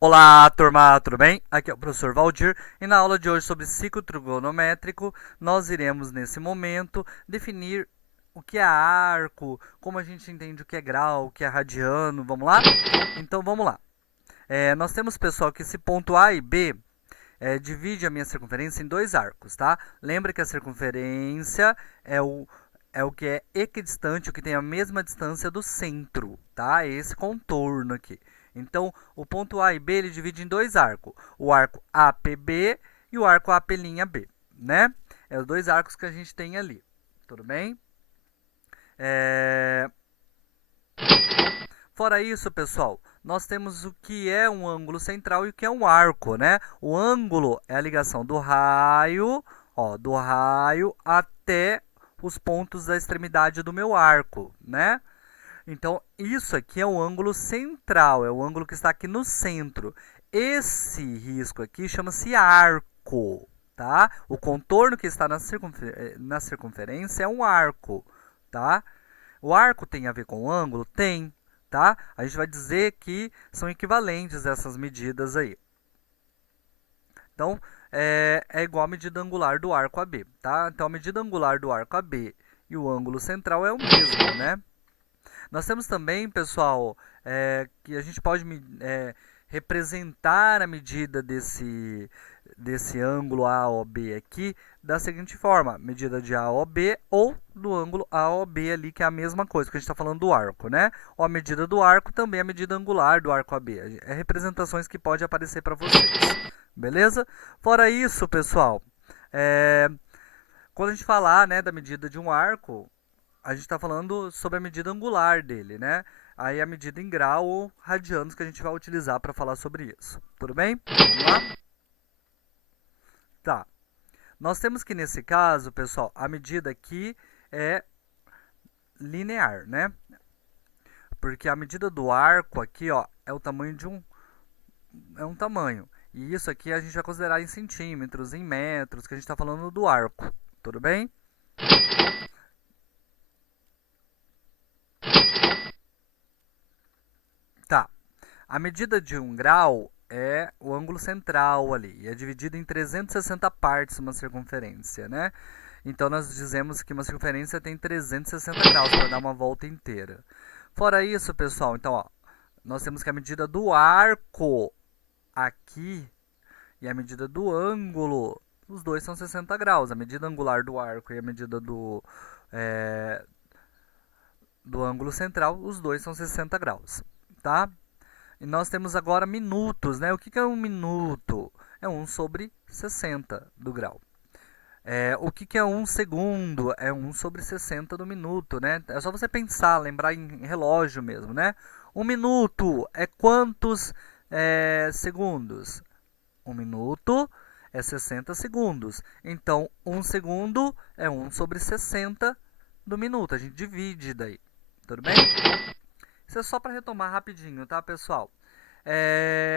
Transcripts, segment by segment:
Olá, turma, tudo bem? Aqui é o professor Valdir e na aula de hoje sobre ciclo trigonométrico, nós iremos nesse momento definir o que é arco, como a gente entende o que é grau, o que é radiano, vamos lá? Então vamos lá. Nós temos, pessoal, que esse ponto A e B divide a minha circunferência em dois arcos, tá? Lembra que a circunferência é o que é equidistante, o que tem a mesma distância do centro, tá? É esse contorno aqui. Então, o ponto A e B ele divide em dois arcos, o arco APB e o arco AP'B, né? É os dois arcos que a gente tem ali, tudo bem? É... Fora isso, pessoal, nós temos o que é um ângulo central e o que é um arco, né? O ângulo é a ligação do raio, ó, do raio até os pontos da extremidade do meu arco, né? Então, isso aqui é o ângulo central, é o ângulo que está aqui no centro. Esse risco aqui chama-se arco, tá? O contorno que está na circunferência é um arco, tá? O arco tem a ver com o ângulo? Tem, tá? A gente vai dizer que são equivalentes essas medidas aí. Então, é igual a medida angular do arco AB, tá? Então, a medida angular do arco AB e o ângulo central é o mesmo, né? Nós temos também, pessoal, que a gente pode representar a medida desse ângulo AOB aqui da seguinte forma: medida de AOB ou do ângulo AOB ali, que é a mesma coisa, que a gente está falando do arco, né? Ou a medida do arco também é a medida angular do arco AB. É representações que pode aparecer para vocês, beleza? Fora isso, pessoal, é, quando a gente falar, né, da medida de um arco, a gente está falando sobre a medida angular dele, né? Aí a medida em grau ou radianos que a gente vai utilizar para falar sobre isso. Tudo bem? Vamos lá? Tá. Nós temos que nesse caso, pessoal, a medida aqui é linear, né? Porque a medida do arco aqui, ó, é o tamanho de um tamanho. E isso aqui a gente vai considerar em centímetros, em metros, que a gente está falando do arco. Tudo bem? Tá. A medida de um grau é o ângulo central ali, e é dividido em 360 partes uma circunferência, né? Então nós dizemos que uma circunferência tem 360 graus para dar uma volta inteira. Fora isso, pessoal, então ó, nós temos que a medida do arco aqui e a medida do ângulo, os dois são 60 graus. A medida angular do arco e a medida é, do ângulo central, os dois são 60 graus, tá? E nós temos agora minutos, né? O que é um minuto? É 1/60 do grau. O que é um segundo? É 1/60 do minuto, né? É só você pensar, lembrar em relógio mesmo, né? Um minuto é quantos segundos? Um minuto é 60 segundos. Então, um segundo é 1/60 do minuto. A gente divide daí. Tudo bem? Isso é só para retomar rapidinho, tá, pessoal?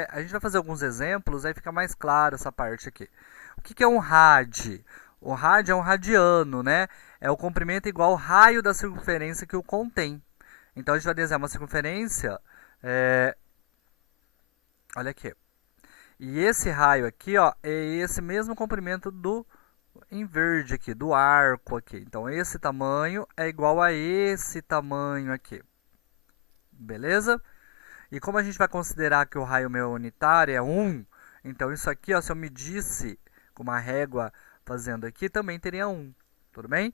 A gente vai fazer alguns exemplos, aí fica mais claro essa parte aqui. O que é um rad? O rad é um radiano, né? É o comprimento igual ao raio da circunferência que o contém. Então, a gente vai desenhar uma circunferência, é, olha aqui. E esse raio aqui, ó, é esse mesmo comprimento do em verde aqui, do arco aqui. Então, esse tamanho é igual a esse tamanho aqui. Beleza? E como a gente vai considerar que o raio meu unitário é 1, então isso aqui, ó, se eu medisse com uma régua fazendo aqui, também teria 1. Tudo bem?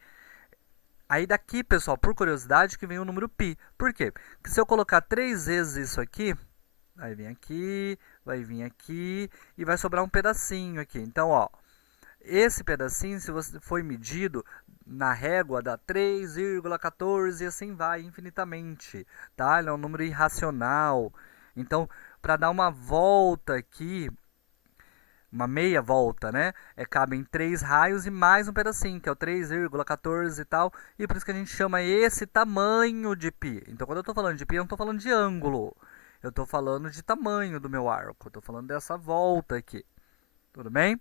Aí daqui, pessoal, por curiosidade, que vem o número π. Por quê? Porque se eu colocar 3 vezes isso aqui, vai vir aqui e vai sobrar um pedacinho aqui. Então, ó, esse pedacinho, se você foi medido na régua, dá 3,14 e assim vai infinitamente, tá? Ele é um número irracional. Então, para dar uma volta aqui, uma meia volta, né? Cabem 3 raios e mais um pedacinho, que é o 3,14 e tal. E por isso que a gente chama esse tamanho de π. Então, quando eu estou falando de π, eu não estou falando de ângulo. Eu estou falando de tamanho do meu arco. Estou falando dessa volta aqui. Tudo bem?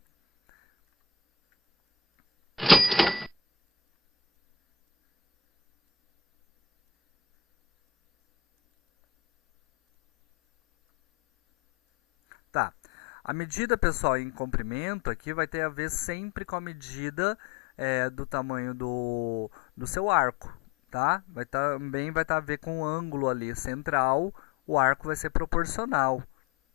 Tá. A medida, pessoal, em comprimento aqui vai ter a ver sempre com a medida do tamanho do seu arco, tá? Também vai estar a ver com o ângulo ali central, o arco vai ser proporcional,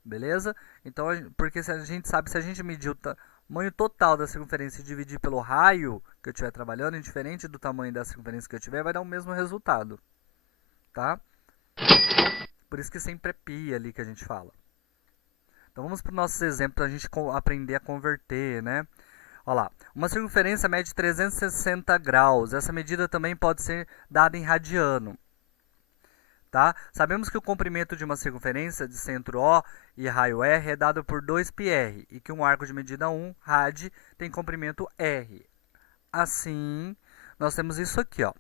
beleza? Então, porque se a gente sabe, se a gente medir o tamanho total da circunferência e dividir pelo raio que eu estiver trabalhando, indiferente do tamanho da circunferência que eu tiver, vai dar o mesmo resultado, tá? Por isso que sempre é pi ali que a gente fala. Então vamos para os nossos exemplos para a gente aprender a converter, né? Olha lá, uma circunferência mede 360 graus. Essa medida também pode ser dada em radiano. Tá? Sabemos que o comprimento de uma circunferência de centro O e raio R é dado por 2πr e que um arco de medida 1 rad tem comprimento R. Assim, nós temos isso aqui, ó.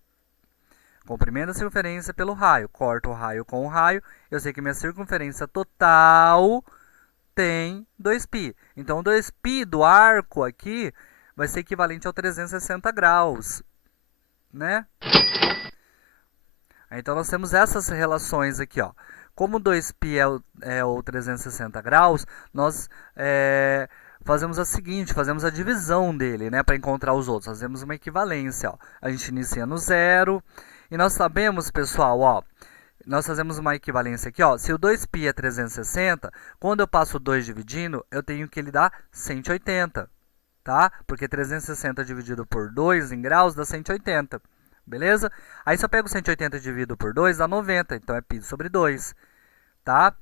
Comprimento da circunferência pelo raio. Corto o raio com o raio. Eu sei que minha circunferência total tem 2π. Então, 2π do arco aqui vai ser equivalente ao 360 graus, né? Então, nós temos essas relações aqui, ó. Como 2π é o 360 graus, nós fazemos a seguinte, fazemos a divisão dele, né, para encontrar os outros. Fazemos uma equivalência, ó. A gente inicia no zero, e nós sabemos, pessoal, ó, nós fazemos uma equivalência aqui, ó. Se o 2π é 360, quando eu passo o 2 dividindo, eu tenho que ele dá 180, tá? Porque 360 dividido por 2 em graus dá 180, beleza? Aí se eu pego 180 e divido por 2, dá 90, então é π sobre 2, tá?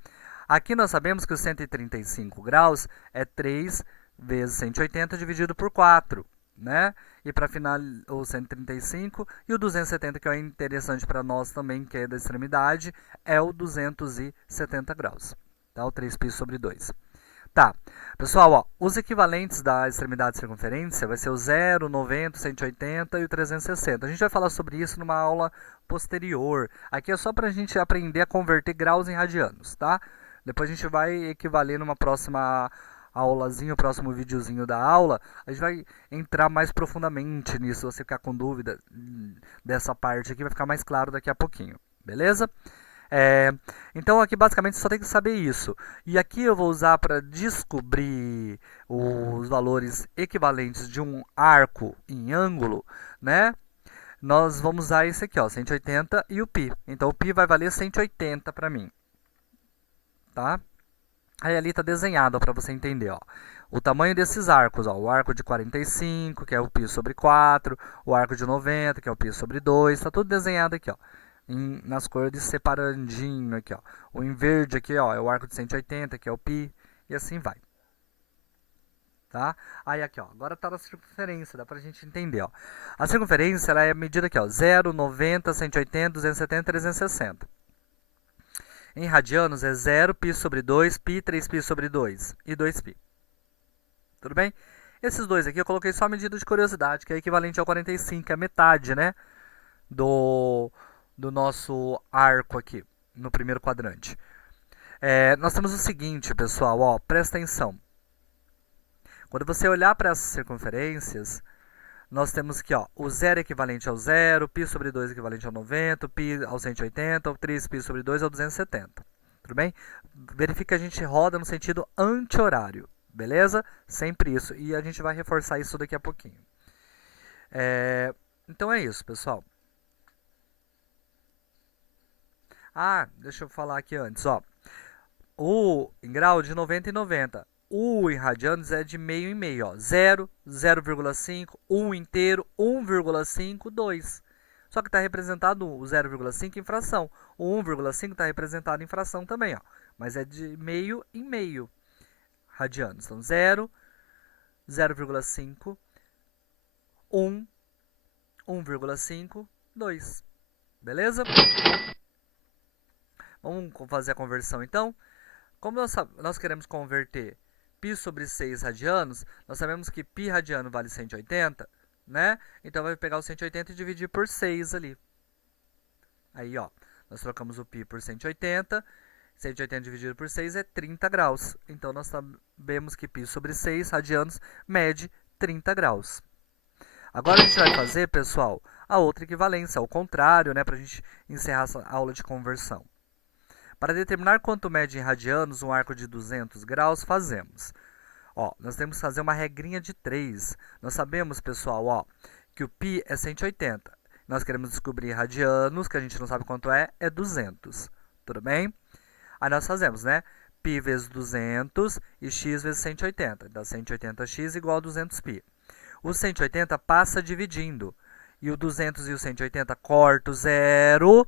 Aqui nós sabemos que os 135 graus é 3 vezes 180 dividido por 4, né? E para final o 135 e o 270, que é interessante para nós também, que é da extremidade, é o 270 graus, tá? O 3π sobre 2. Tá, pessoal, ó, os equivalentes da extremidade de circunferência vai ser o 0, 90, 180 e o 360. A gente vai falar sobre isso numa aula posterior. Aqui é só para a gente aprender a converter graus em radianos, tá? Depois a gente vai equivaler numa próxima aulazinha, o próximo videozinho da aula, a gente vai entrar mais profundamente nisso. Se você ficar com dúvida dessa parte aqui, vai ficar mais claro daqui a pouquinho, beleza? Então aqui basicamente só tem que saber isso. E aqui eu vou usar para descobrir os valores equivalentes de um arco em ângulo, né? Nós vamos usar esse aqui, ó, 180 e o π. Então o π vai valer 180 para mim, tá? Aí ali está desenhado para você entender, ó. O tamanho desses arcos, ó, o arco de 45, que é o π sobre 4, o arco de 90, que é o π sobre 2, está tudo desenhado aqui, ó, nas cores separandinho aqui, ó. O em verde aqui, ó, é o arco de 180, que é o π, e assim vai. Tá? Aí aqui, ó, agora está a circunferência, dá pra gente entender, ó. A circunferência ela é medida aqui, ó, 0, 90, 180, 270, 360. Em radianos é 0, π sobre 2, π, 3π sobre 2 e 2π. Tudo bem? Esses dois aqui eu coloquei só a medida de curiosidade, que é equivalente ao 45, que é a metade, né, do nosso arco aqui, no primeiro quadrante. Nós temos o seguinte, pessoal, ó, presta atenção. Quando você olhar para essas circunferências, nós temos aqui, ó, o 0 equivalente ao 0, π sobre 2 equivalente ao 90, π ao 180, o 3π sobre 2 ao 270. Tudo bem? Verifica que a gente roda no sentido anti-horário, beleza? Sempre isso. E a gente vai reforçar isso daqui a pouquinho. Então é isso, pessoal. Deixa eu falar aqui antes, ó. O em grau de 90 e 90. O em radianos é de meio em meio, ó. 0, 0,5, 1 inteiro, 1,5, 2. Só que está representado o 0,5 em fração. O 1,5 está representado em fração também, ó. Mas é de meio em meio radianos. Então, 0, 0,5, 1, 1,5, 2. Beleza? Vamos fazer a conversão, então. Como nós queremos converter π sobre 6 radianos, nós sabemos que π radiano vale 180, né? Então, vai pegar o 180 e dividir por 6 ali. Aí, ó, nós trocamos o π por 180. 180 dividido por 6 é 30 graus. Então, nós sabemos que π sobre 6 radianos mede 30 graus. Agora, a gente vai fazer, pessoal, a outra equivalência, ao contrário, né? Para a gente encerrar essa aula de conversão. Para determinar quanto mede em radianos um arco de 200 graus, fazemos. Ó, nós temos que fazer uma regrinha de 3. Nós sabemos, pessoal, ó, que o π é 180. Nós queremos descobrir radianos, que a gente não sabe quanto é 200. Tudo bem? Aí nós fazemos, né? π vezes 200 e x vezes 180. Então, 180x igual a 200π. O 180 passa dividindo. E o 200 e o 180 corta o zero.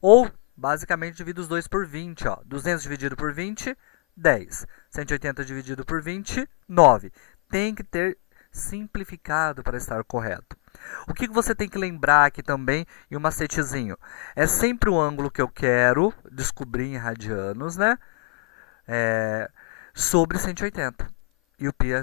Ou, basicamente, divido os dois por 20. Ó. 200 dividido por 20, 10. 180 dividido por 20, 9. Tem que ter simplificado para estar correto. O que você tem que lembrar aqui também, e um macetezinho, é sempre o ângulo que eu quero descobrir em radianos, né? Sobre 180. E o π é